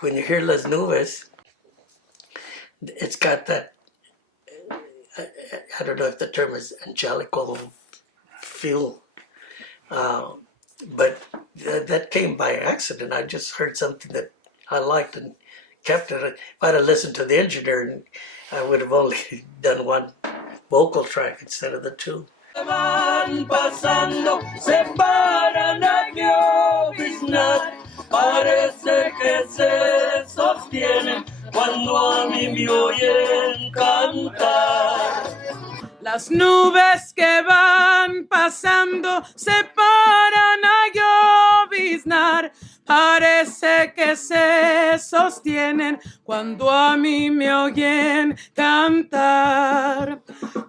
when you hear Las Nubes, it's got that, I don't know if the term is angelical feel, uh, but that came by accident. I just heard something that I liked and kept it. If I'd have listened to the engineer, I would have only done one vocal track instead of the two. Van pasando, se paran a lloviznar, parece que se sostienen cuando a mí me oyen cantar. Las nubes que van pasando se paran a lloviznar, parece que se sostienen cuando a mí me oyen cantar.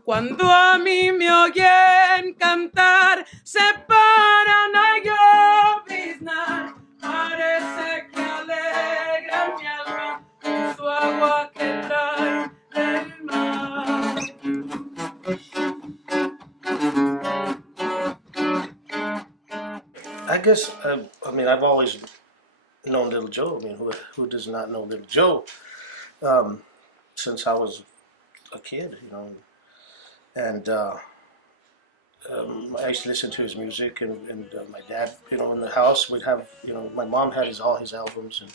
Cuando a mí me oyen cantar, se paran a lloviznar, parece que alegran mi alma con su agua que trae del mar. I guess, I mean, I've always known Little Joe. I mean, who does not know Little Joe? Since I was a kid, you know. And I used to listen to his music, and my dad, you know, in the house, we'd have, you know, my mom had all his albums, and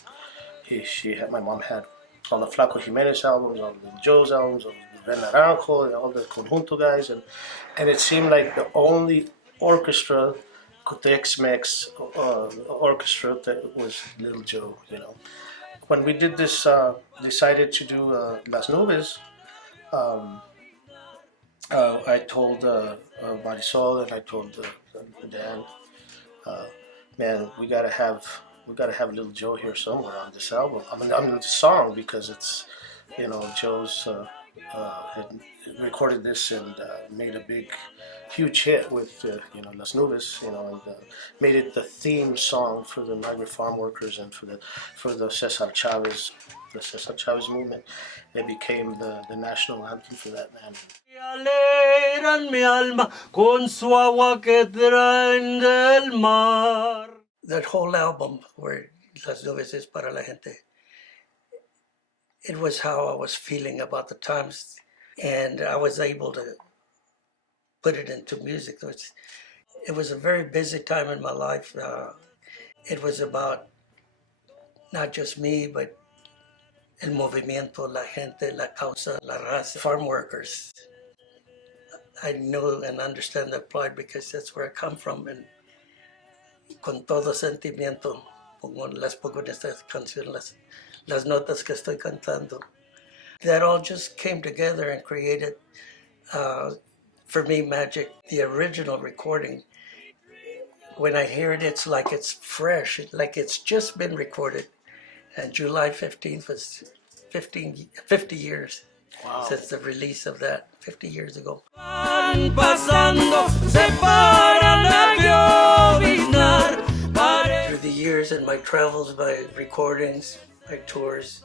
my mom had all the Flaco Jimenez albums, all the Joe's albums, all the Ben Naranjo, all the Conjunto guys, and it seemed like the only orchestra, Tex-Mex orchestra, that was Little Joe, you know. When we did this, decided to do Las Nubes, um, I told Marisol and I told Dan, uh, man, we gotta have Little Joe here somewhere on this album. I mean the song, because it's, you know, Joe's had recorded this and made a huge hit with you know, Las Nubes, you know, and made it the theme song for the migrant farm workers and for the Cesar Chavez movement. It became the national anthem for that, man. Alegran mi alma con su agua que traen del mar. That whole album, where Las Nubes es para la gente, it was how I was feeling about the times, and I was able to put it into music. It was a very busy time in my life. It was about not just me, but el movimiento, la gente, la causa, la raza, farm workers. I know and understand that plight because that's where I come from, and con todo sentimiento pongo en esta canción las notas que estoy cantando. That all just came together and created, for me, magic. The original recording, when I hear it, it's like it's fresh, like it's just been recorded. And July 15th was 50 years. Wow. Since the release of that 50 years ago. Through the years and my travels, my recordings, my tours,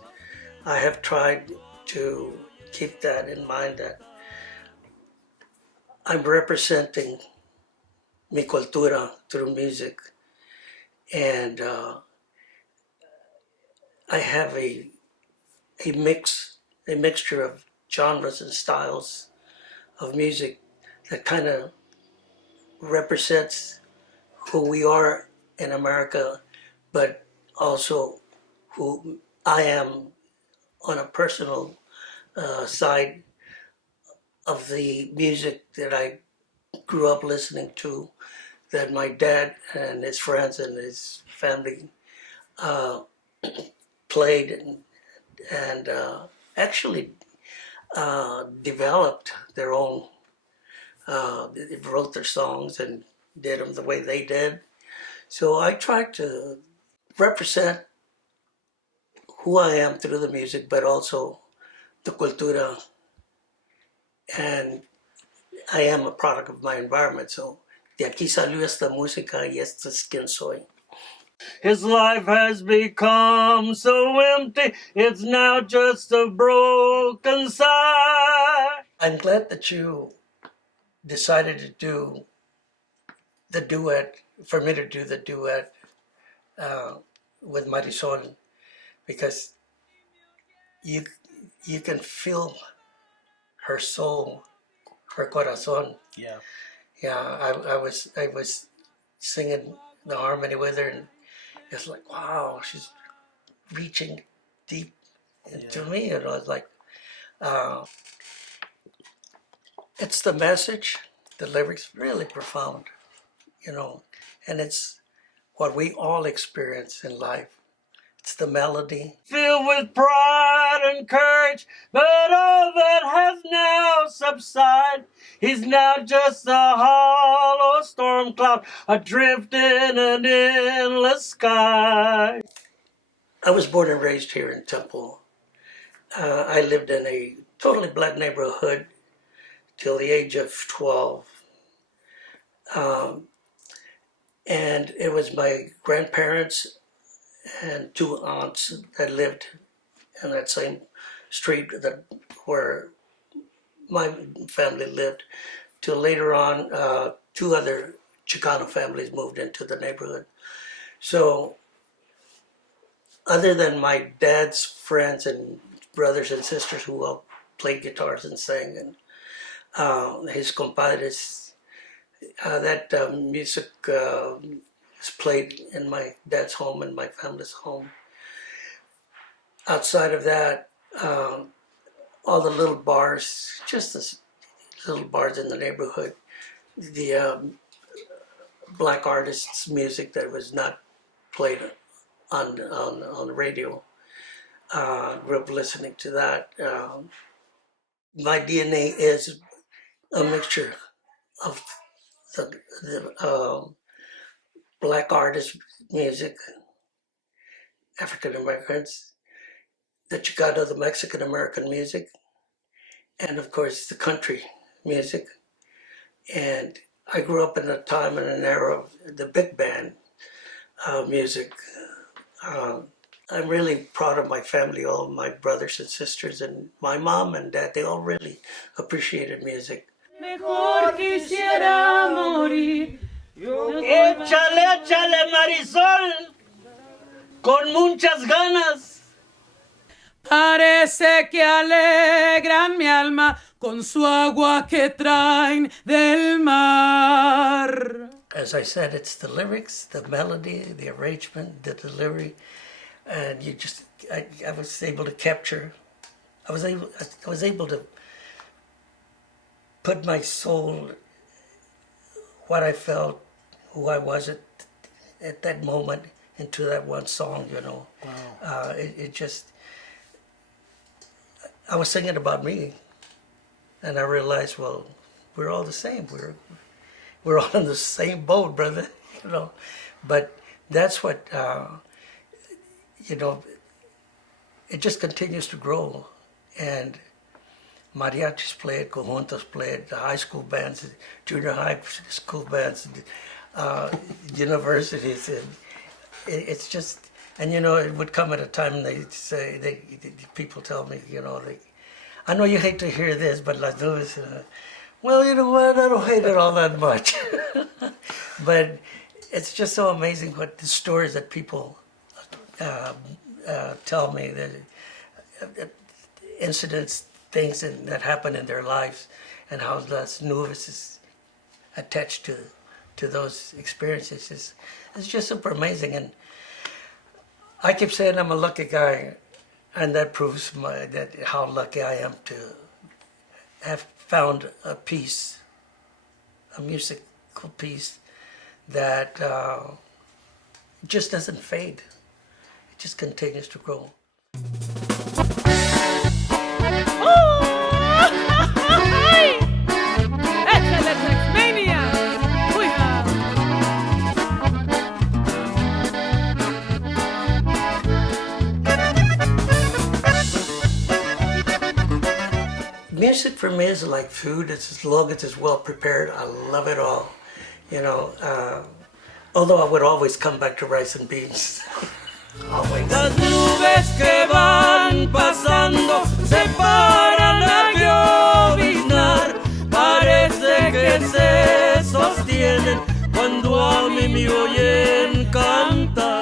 I have tried to keep that in mind, that I'm representing mi cultura through music. And I have a mixture of genres and styles of music that kind of represents who we are in America, but also who I am on a personal side of the music that I grew up listening to, that my dad and his friends and his family played and actually developed their own. They wrote their songs and did them the way they did. So I tried to represent who I am through the music, but also the cultura. And I am a product of my environment. So de aquí salió esta música y esto es quien soy. His life has become so empty, it's now just a broken sigh. I'm glad that you decided to do the duet, for me to do the duet with Marisol. because you can feel her soul, her corazón. Yeah. Yeah, I was singing the harmony with her, and it's like, wow, she's reaching deep into me. You know, it's like, it's the message, the lyrics, really profound, you know, and it's what we all experience in life. It's the melody. Filled with pride and courage, but all that has now subsided. He's now just a hollow storm cloud adrift in an endless sky. I was born and raised here in Temple. I lived in a totally black neighborhood till the age of 12. And it was my grandparents and two aunts that lived in that same street where my family lived, till later on two other Chicano families moved into the neighborhood. So other than my dad's friends and brothers and sisters who all played guitars and sang, and his compadres, that music is played in my dad's home and my family's home. Outside of that, all the little bars, just the little bars in the neighborhood, the black artists' music that was not played on the radio. Grew up listening to that. My DNA is a mixture of the black artist music, African Americans, the Chicano, the Mexican American music, and of course the country music. And I grew up in a time and an era of the big band music. I'm really proud of my family, all of my brothers and sisters, and my mom and dad. They all really appreciated music. Mejor quisiera morir. Échale, échale, Marisol, con muchas ganas. Parece que alegran mi alma con su agua que traen del mar. As I said, it's the lyrics, the melody, the arrangement, the delivery, and I was able to capture. I was able to put my soul, what I felt, who I was at that moment, into that one song. You know, wow. I was singing about me, and I realized, well, we're all the same. We're all in the same boat, brother. You know, but that's what you know. It just continues to grow, and mariachis play it, conjuntos play it, the high school bands, junior high school bands, universities, and it's just. And you know, it would come at a time people tell me, you know, I know you hate to hear this, but Las Nubes, well, you know what, I don't hate it all that much. But it's just so amazing what the stories that people tell me, that incidents, things that happen in their lives, and how Las Nubes is attached to those experiences. It's just super amazing. And I keep saying I'm a lucky guy, and that proves how lucky I am to have found a piece, a musical piece that just doesn't fade. It just continues to grow. Music for me is like food. It's as long as it's well prepared. I love it all, you know. Although I would always come back to rice and beans. Always. Las nubes que van pasando se paran a lloviznar. Parece que se sostienen cuando a mí me oyen cantar.